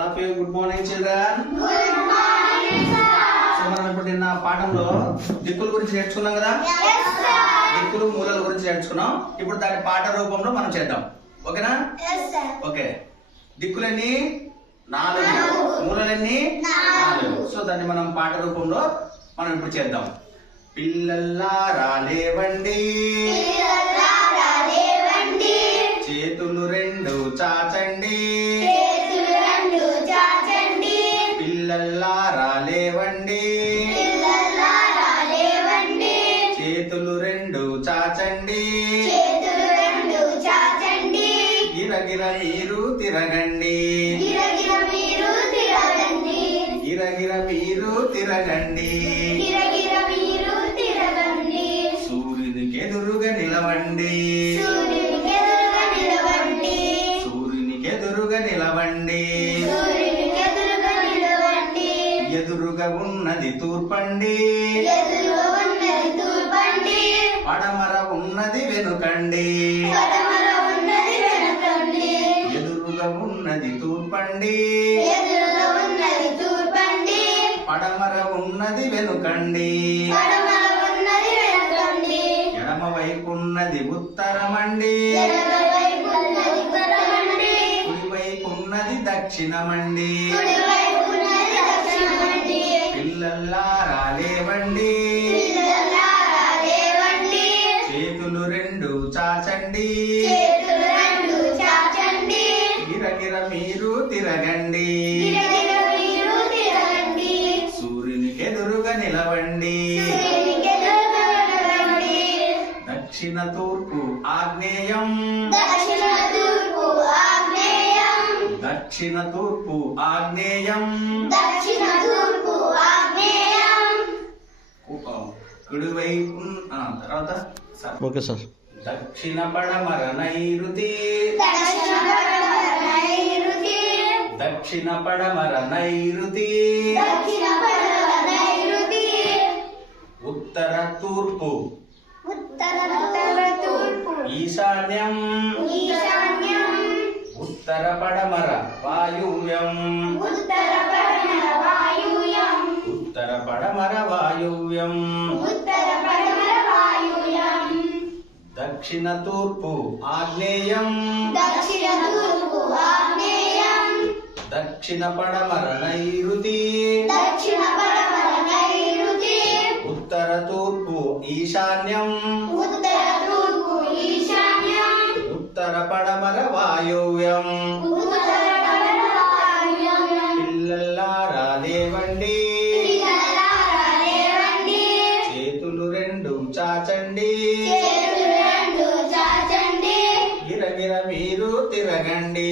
All of you, good morning, children. Good morning, sir. So మనం ఇప్పుడు నిన్న పాఠంలో దిక్కుల గురించి నేర్చుకున్నాం కదా. Yes, sir. దిక్కులు మూలల గురించి నేర్చుకున్నాం. ఇప్పుడు దాని పాఠ రూపంలో మనం చేద్దాం. ఓకేనా? Yes, sir. ఓకే. దిక్కులన్నీ 4, మూలలన్నీ 4. సో దాన్ని మనం పాఠ రూపంలో మనం ఇప్పుడు చేద్దాం. పిల్లల్లారా లేవండి, పిల్లలారా లేవండి, చేతులు రెండు చాచండి, చేతులు రెండు చాచండి. పిల్లల్లారా లేవండి, పిల్లలారా లేవండి, చేతులు రెండు చాచండి, చేతులు రెండు చాచండి. గిరగిర మీరు తిరగండి, గిరగిర మీరు తిరగండి, గిరగిర మీరు తిరగండి, గిరగిర మీరు తిరగండి. సూర్యునికి ఎదురుగా నిలవండి, సూర్యునికి ఎదురుగా నిలవండి, సూర్యునికి ఎదురుగా నిలవండి, సూర్యునికి ఎదురుగా నిలవండి. ఎదురుగా ఉన్నది తూర్పండి, ఎదురుగా ఉన్నది తూర్పండి, పడమర ఉన్నది వెనుకండి, పడమర ఉన్నది వెనకండి. ఎదురుగా ఉన్నది తూర్పండి, ఎదురుగా ఉన్నది తూర్పండి, పడమర ఉన్నది వెనుకండి, పడమర ఉన్నది వెనకండి. ఎడమ వైపున్నది ఉత్తరమండి, ఎడమ వైపు ఉన్నది ఉత్తరమండి, కుడి వైపున్నది దక్షిణమండి. కుడి వైపు ఉన్నది దక్షిణమండి. పిల్లల్లారా లేవండి, పిల్లలారా లేవండి, చేతులు రెండు చాచండి, చేతులు రెండు చాచండి, గిరగిర మీరు తిరగండి, గిరగిర మీరు తిరగండి, సూర్యునికి ఎదురుగా నిలవండి, సూర్యునికి ఎదురుగా నిలవండి. దక్షిణ తూర్పు ఆగ్నేయం, దక్షిణ తూర్పు ఆగ్నేయం, దక్షిణ తూర్పు ఆగ్నేయం, దక్షిణ తూర్పు ఆగ్నేయం. కుడివైపు తర్వాత ఓకే సార్. దక్షిణ పడమర నైరుతి, దక్షిణ పడమర నైరుతి, దక్షిణ పడమర నైరుతి, దక్షిణ పడమర నైరుతి. ఉత్తర తూర్పు ఉత్తర తూర్పు ఈశాన్యం, ఈశాన్యం, ఉత్తర పడమర వాయువ్యం, ఉత్తర పడమర వాయువ్యం, ఉత్తర పడమర వాయువ్యం, ఉత్తర పడమర వాయువ్యం. దక్షిణ తూర్పు ఆగ్నేయం, దక్షిణ తూర్పు ఆగ్నేయం, దక్షిణ పడమర నైరుతి, దక్షిణ పడమర నైరుతి, ఉత్తర తూర్పు ఈశాన్యం, ఉత్తర తూర్పు ఈశాన్యం, ఉత్తర పడమర వాయువ్యం. ఉత్తర పడమర వాయువ్యం. పిల్లల్లారా లేవండి, పిల్లలారా లేవండి, చేతులు రెండు చాచండి, చేతులు రెండు చాచండి, గిరగిర మీరు తిరగండి,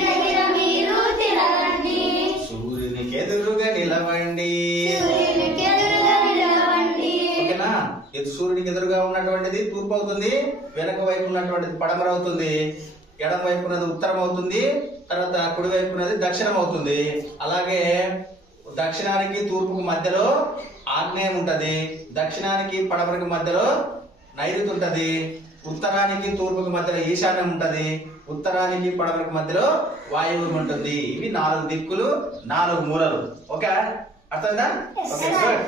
గిరగిర మీరు తిరగండి, సూర్యునికి ఎదురుగా నిలవండి. సూర్యునికి ఎదురుగా నిలవండి. ఓకేనా? ఇది సూర్యునికి ఎదురుగా ఉన్నటువంటిది తూర్పు అవుతుంది, వెనక వైపు ఉన్నటువంటిది పడమర అవుతుంది, ఎడమ వైపు ఉన్నది ఉత్తరం అవుతుంది, తర్వాత కుడి వైపు ఉన్నది దక్షిణం అవుతుంది. అలాగే దక్షిణానికి తూర్పుకు మధ్యలో ఆగ్నేయం ఉంటది, దక్షిణానికి పడమరకు మధ్యలో నైరుతి ఉంటది, ఉత్తరానికి తూర్పుకు మధ్యలో ఈశాన్యం ఉంటది, ఉత్తరానికి పడమరకు మధ్యలో వాయువ్యం ఉంటుంది. ఇవి 4 దిక్కులు, 4 మూలలు. ఓకే, అర్థమైందా? Okay, good.